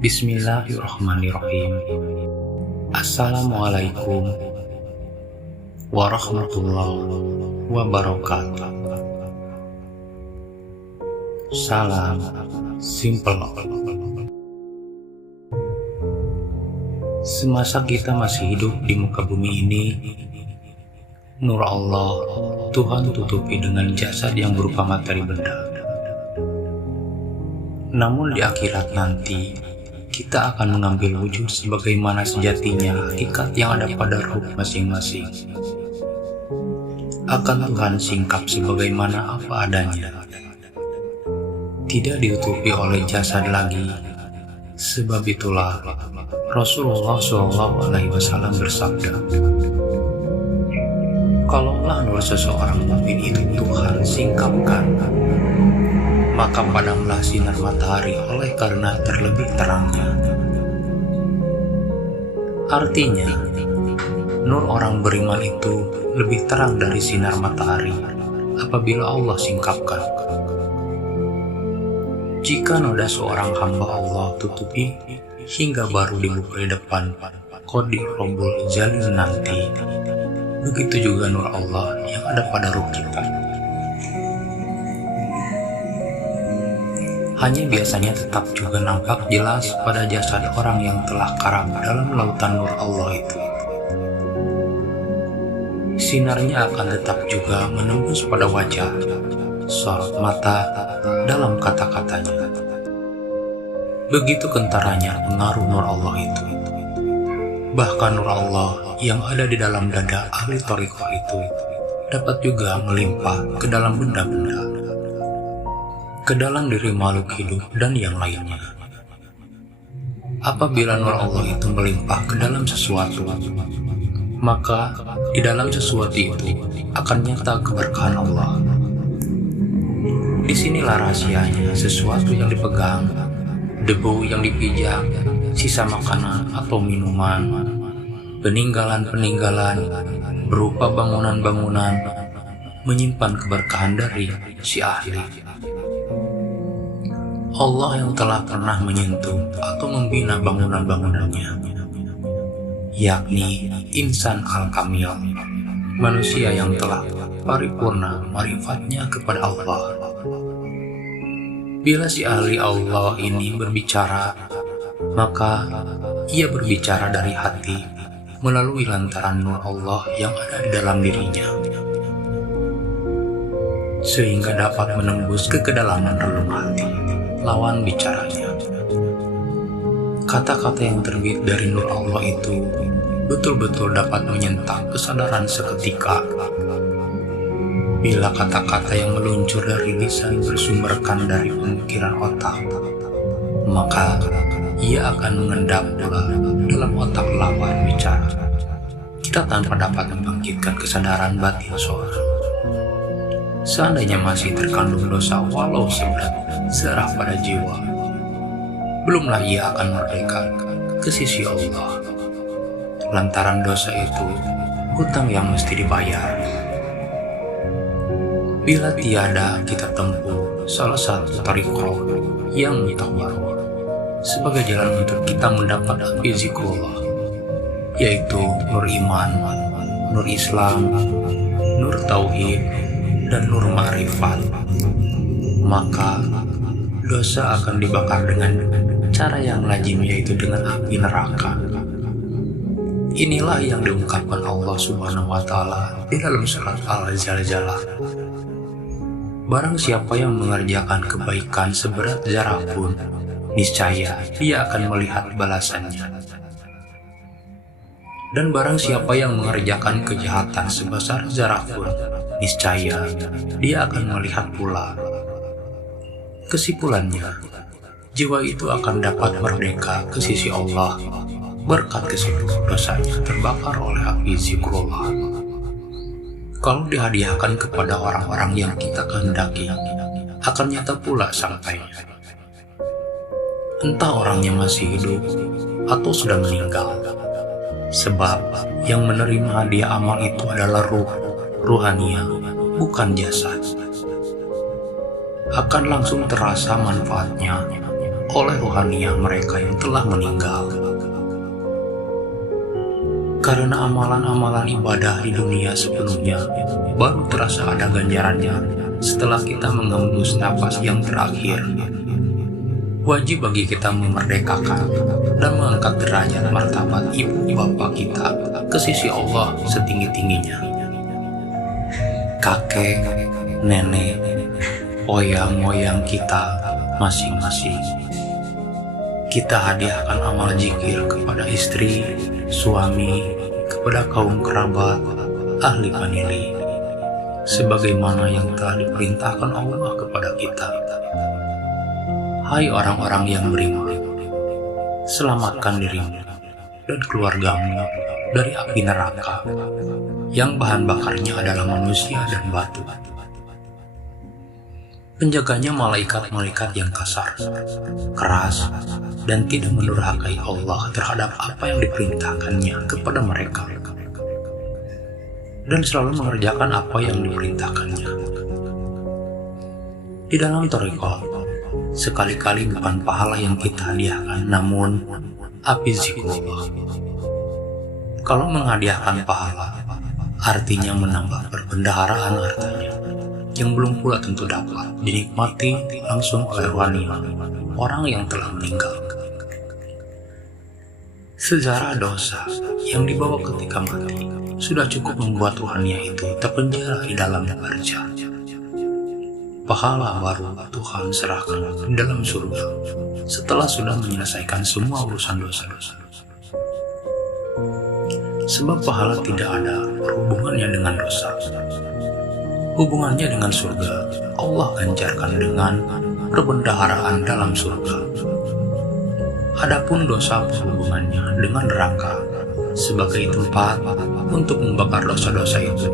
Bismillahirrahmanirrahim. Assalamualaikum warahmatullahi wabarakatuh. Salam simple. Semasa kita masih hidup di muka bumi ini, nur Allah Tuhan tutupi dengan jasad yang berupa materi benda. Namun di akhirat nanti, kita akan mengambil wujud sebagaimana sejatinya hakikat yang ada pada ruh masing-masing. Akan Tuhan singkap sebagaimana apa adanya. Tidak ditutupi oleh jasad lagi. Sebab itulah Rasulullah SAW bersabda, kalaulah nur seseorang mukmin itu Tuhan singkapkan, maka padamlah sinar matahari oleh karena terlebih terangnya. Artinya, nur orang beriman itu lebih terang dari sinar matahari apabila Allah singkapkan. Jika noda seorang hamba Allah tutupi hingga baru dibuka di depan Qadi Robbul Jalil nanti, begitu juga nur Allah yang ada pada ruh kita. Hanya biasanya tetap juga nampak jelas pada jasad orang yang telah karam dalam lautan nur Allah itu. Sinarnya akan tetap juga menembus pada wajah, sorot mata, dalam kata-katanya. Begitu kentaranya pengaruh nur Allah itu. Bahkan nur Allah yang ada di dalam dada ahli thariqah itu dapat juga melimpah ke dalam benda-benda, ke dalam diri makhluk hidup dan yang lainnya. Apabila nur Allah itu melimpah ke dalam sesuatu, maka di dalam sesuatu itu akan nyata keberkahan Allah. Disinilah rahasianya sesuatu yang dipegang, debu yang dipijak, sisa makanan atau minuman, peninggalan-peninggalan berupa bangunan-bangunan menyimpan keberkahan dari si ahli. Allah yang telah pernah menyentuh atau membina bangunan-bangunannya, yakni insan al-kamil, manusia yang telah paripurna marifatnya kepada Allah. Bila si ahli Allah ini berbicara, maka ia berbicara dari hati melalui lantaran nur Allah yang ada di dalam dirinya, sehingga dapat menembus ke kedalaman relung hati lawan bicaranya. Kata-kata yang terbit dari nur Allah itu betul-betul dapat menyentak kesadaran seketika. Bila kata-kata yang meluncur dari lisan bersumberkan dari pemikiran otak, maka ia akan mengendap pula dalam otak lawan bicara. Kita tanpa dapat membangkitkan kesadaran batin seorang. Seandainya masih terkandung dosa walau seberat zarah pada jiwa, belumlah ia akan merdeka ke sisi Allah. Lantaran dosa itu hutang yang mesti dibayar. Bila tiada kita tempuh salah satu thariqah yang mutawatir sebagai jalan untuk kita mendapat api zikrullah, yaitu nur iman, nur Islam, nur tauhid, dan nur ma'rifat, maka dosa akan dibakar dengan cara yang lazim, yaitu dengan api neraka. Inilah yang diungkapkan Allah Subhanahu wa Ta'ala di dalam surat Al-Zalzalah. Barang siapa yang mengerjakan kebaikan seberat zarah pun, niscaya dia akan melihat balasannya. Dan barang siapa yang mengerjakan kejahatan sebesar zarah pun, niscaya dia akan melihat pula. Kesimpulannya, jiwa itu akan dapat merdeka ke sisi Allah berkat keseluruh dosanya terbakar oleh api zikrullah. Kalau dihadiahkan kepada orang-orang yang kita kehendaki, akan nyata pula sampainya. Entah orangnya masih hidup atau sudah meninggal. Sebab yang menerima hadiah amal itu adalah ruhania, bukan jasad. Akan langsung terasa manfaatnya oleh ruhaniah mereka yang telah meninggal. Karena amalan-amalan ibadah di dunia sebelumnya baru terasa ada ganjarannya setelah kita menghembus napas yang terakhir. Wajib bagi kita memerdekakan dan mengangkat derajat martabat ibu bapak kita ke sisi Allah setinggi-tingginya. Kakek, nenek, moyang-moyang kita masing-masing. Kita hadiahkan amal zikir kepada istri, suami, kepada kaum kerabat, ahli famili, sebagaimana yang telah diperintahkan Allah kepada kita. Hai orang-orang yang beriman, selamatkan dirimu dan keluargamu dari api neraka yang bahan bakarnya adalah manusia dan batu. Penjaganya malaikat-malaikat yang kasar, keras, dan tidak mendurhakai Allah terhadap apa yang diperintahkannya kepada mereka, dan selalu mengerjakan apa yang diperintahkannya. Di dalam thariqah, sekali-kali bukan pahala yang kita hadiahkan, namun api zikrullah. Kalau menghadiahkan pahala, artinya menambah perbendaharaan hartanya, yang belum pula tentu dapat dinikmati langsung oleh ruhaniah orang yang telah meninggal. Sejarah dosa yang dibawa ketika mati sudah cukup membuat ruhaniah itu terpenjara di dalam barca. Pahala baru Tuhan serahkan di dalam surga setelah sudah menyelesaikan semua urusan dosa-dosa. Sebab pahala tidak ada hubungannya dengan dosa. Hubungannya dengan surga, Allah ganjarkan dengan perbendaharaan dalam surga. Adapun dosa hubungannya dengan neraka sebagai tempat untuk membakar dosa-dosa itu.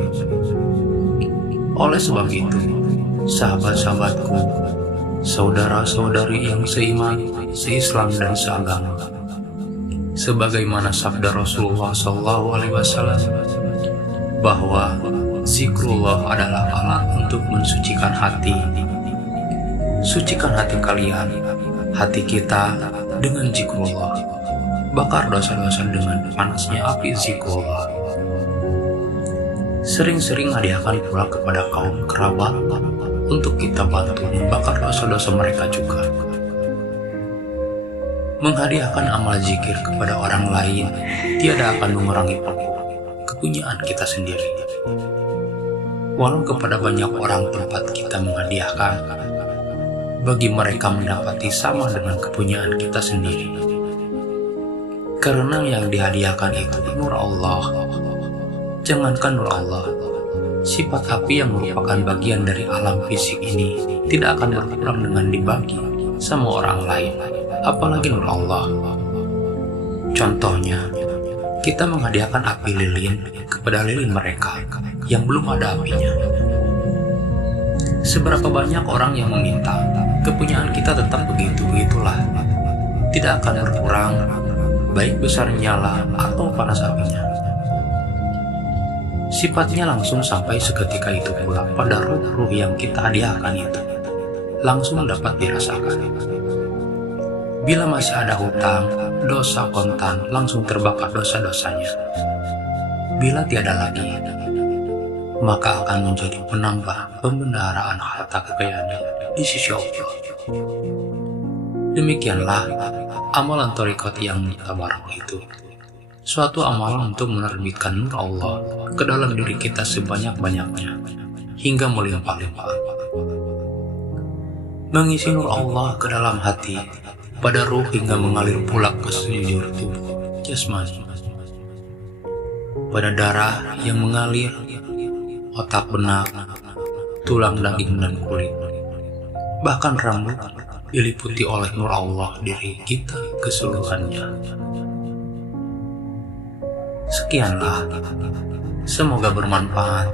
Oleh sebab itu, sahabat-sahabatku, saudara-saudari yang seiman, seislam dan seagama, sebagaimana sabda Rasulullah SAW bahwa zikrullah adalah alat untuk mensucikan hati. Sucikan hati kalian, hati kita dengan zikrullah. Bakar dosa-dosa dengan panasnya api zikrullah. Sering-sering hadiahkan pula kepada kaum kerabat untuk kita bantu membakar dosa-dosa mereka juga. Menghadiahkan amal zikir kepada orang lain tiada akan mengurangi kepunyaan kita sendiri. Walau kepada banyak orang tempat kita menghadiahkan, bagi mereka mendapati sama dengan kepunyaan kita sendiri. Karena yang dihadiahkan itu nur Allah. Jangankan nur Allah, sifat api yang merupakan bagian dari alam fisik ini tidak akan berkurang dengan dibagi sama orang lain, apalagi nur Allah. Contohnya, kita menghadiahkan api lilin kepada lilin mereka yang belum ada apinya. Seberapa banyak orang yang meminta, kepunyaan kita tetap begitulah, tidak akan berkurang, baik besar nyala atau panas apinya. Sifatnya langsung sampai seketika itu pula pada ruh-ruh yang kita hadiahkan itu, langsung dapat dirasakan. Bila masih ada hutang, dosa kontan, langsung terbakar dosa-dosanya. Bila tiada lagi, maka akan menjadi penambah pembendaharaan harta kekayaan di sisi Allah. Demikianlah amalan thariqat yang mutabarak itu. Suatu amalan untuk menerbitkan nur Allah ke dalam diri kita sebanyak-banyaknya, hingga melimpah-limpah. Mengisi nur Allah ke dalam hati, pada ruh hingga mengalir pula ke seluruh tubuh jasmani. Pada darah yang mengalir, otak benak, tulang daging dan kulit. Bahkan rambut diliputi oleh nur Allah diri kita keseluruhannya. Sekianlah, semoga bermanfaat.